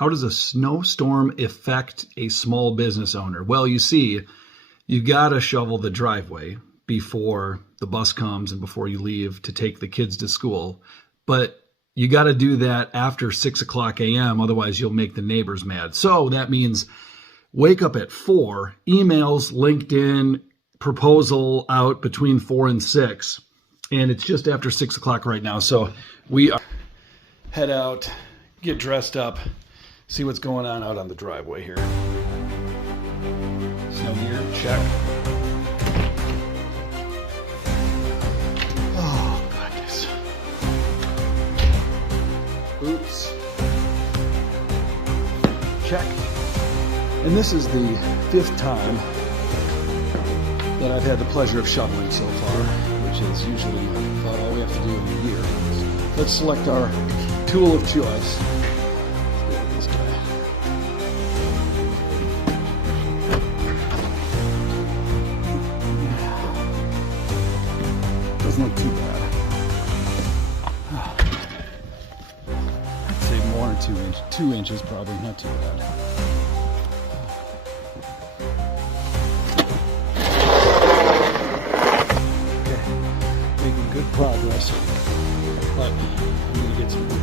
How does a snowstorm affect a small business owner? Well, you see, you got to shovel the driveway before the bus comes and before you leave to take the kids to school. But you got to do that after 6 o'clock a.m. Otherwise, you'll make the neighbors mad. So that means wake up at 4, emails, LinkedIn, proposal out between 4 and 6. And it's just after 6 o'clock right now. So we are head out, get dressed up, see what's going on the driveway here. Snow gear, check. Oh, goodness. Boots. Check. And this is the 5th time that I've had the pleasure of shoveling so far, which is usually about all we have to do in a year. Let's select our tool of choice. Let's go with this guy. Doesn't look too bad. I'd say more than 2 inches. 2 inches probably, not too bad. Okay, making good progress, but I'm gonna get some